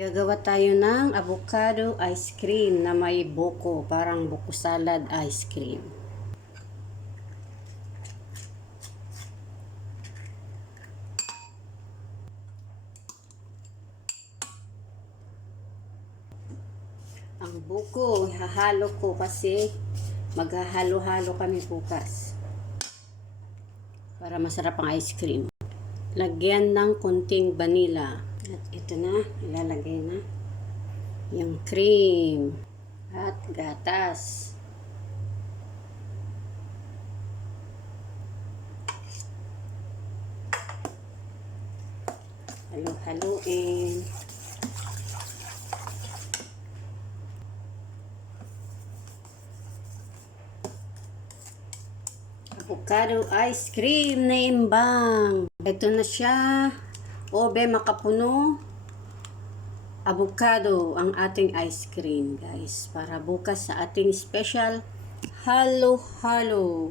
Gagawa tayo ng avocado ice cream na may buko, parang buko salad ice cream. Ang buko, hahalo ko kasi maghahalo-halo kami bukas para masarap ang ice cream. Lagyan ng konting vanilla. At ito na, ilalagay na yung cream at gatas. Halo-haluin. Avocado ice cream na imbang. Ito na siya. Obe makapuno. Avocado ang ating ice cream, guys. Para bukas sa ating special halo-halo.